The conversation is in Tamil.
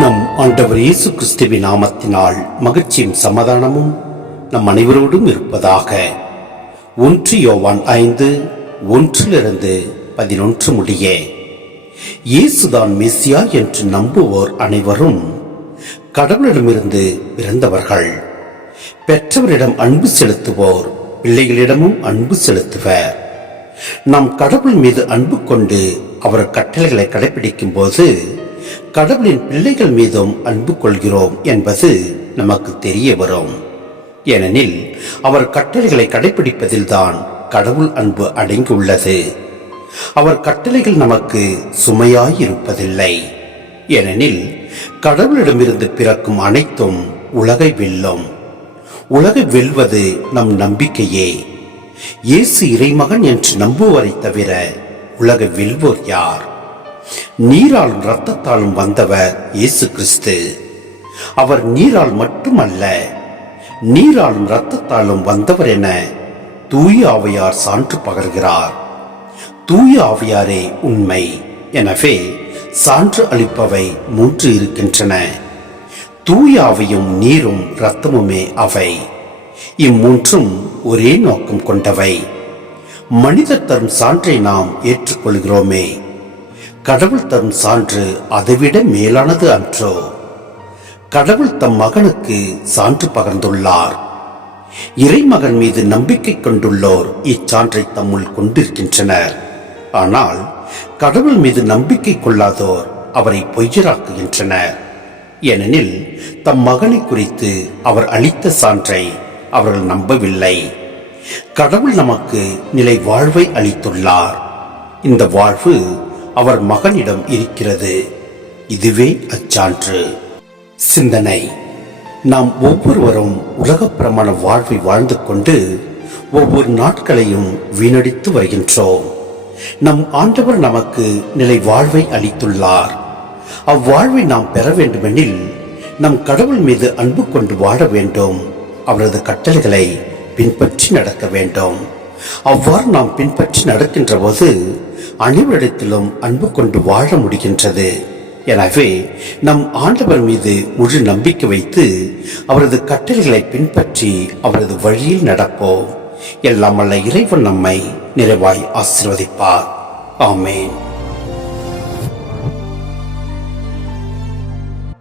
நம் ஆண்டவர் இயேசு கிறிஸ்துவின் நாமத்தினால் மகிழ்ச்சியும் சமாதானமும் நம் அனைவரோடும் இருப்பதாக. 1 யோவான் 5:1-11 முடிய. இயேசுதான் மெசியா என்று நம்புவோர் அனைவரும் கடவுளிடமிருந்து பிறந்தவர்கள். பெற்றவரிடம் அன்பு செலுத்துவோர் பிள்ளைகளிடமும் அன்பு செலுத்துவர். நாம் கடவுள் மீது அன்பு கொண்டு அவர் கட்டளைகளை கடைபிடிக்கும் போது கடவுளின் பிள்ளைகள் மீதும் அன்பு கொள்கிறோம் என்பது நமக்கு தெரிய வரும். ஏனெனில் அவர் கட்டளைகளை கடைபிடிப்பதில்தான் கடவுள் அன்பு அடங்கியுள்ளது. அவர் கட்டளைகள் நமக்கு சுமையாயிருப்பதில்லை. ஏனெனில் கடவுளிடமிருந்து பிறக்கும் அனைத்தும் உலகை வெல்லும். உலகை வெல்வது நம் நம்பிக்கையே. இயேசு இறைமகன் என்று நம்புவரை தவிர உலகை வெல்வோர் யார்? நீராலும் இரத்தத்தாலும் வந்தவர் இயேசு கிறிஸ்து. அவர் நீரால் மட்டுமல்ல, நீராலும் இரத்தத்தாலும் வந்தவர் என தூய ஆவியார் சான்று பகர்கிறார். தூய ஆவியாரே உண்மை. எனவே சான்று அளிப்பவை 3 இருக்கின்றன. தூய ஆவியும் நீரும் இரத்தமுமே அவை. இம்மூன்றும் ஒரே நோக்கம் கொண்டவை. மனிதர் தரும் சான்றை நாம் ஏற்றுக்கொள்கிறோமே, கடவுள் தரும் சான்று அதைவிட மேலானது அன்றோ? கடவுள் தம் மகனுக்கு சான்று பகர்ந்துள்ளார். இறைமகன் மீது நம்பிக்கை கொண்டுள்ளோர் இச்சான்றை தம்முள் கொண்டிருக்கின்றனர். ஆனால் கடவுள் மீது நம்பிக்கை கொள்ளாதோர் அவரை பொய்யராக்குகின்றனர். ஏனெனில் தம் மகனை குறித்து அவர் அளித்த சான்றை அவர்கள் நம்பவில்லை. கடவுள் நமக்கு நிலை வாழ்வை அளித்துள்ளார். இந்த வாழ்வு அவர் மகனிடம் இருக்கிறது. இதுவே அச்சான்று. சிந்தனை: நாம் ஒவ்வொருவரும் உலகப்பிரமாண வாழ்வை வாழ்ந்து கொண்டு ஒவ்வொரு நாட்களையும் வீணடித்து வருகின்றோம். நம் ஆண்டவர் நமக்கு நிலை வாழ்வை அளித்துள்ளார். அவ்வாழ்வை நாம் பெற வேண்டுமெனில் நம் கடவுள் மீது அன்பு கொண்டு வாழ வேண்டும். அவரது கட்டளைகளை பின்பற்றி நடக்க வேண்டும். அவ்வாறு நாம் பின்பற்றி நடக்கின்ற போது அனைவரிடத்திலும் அன்பு கொண்டு வாழ முடிகின்றது. எனவே நம் ஆண்டவர் மீது முழு நம்பிக்கை வைத்து அவரது கட்டளைகளை பின்பற்றி அவரது வழியில் நடப்போம். எல்லாம் வல்ல இறைவன் நம்மை நிறைவாய் ஆசீர்வதிப்பார். ஆமேன்.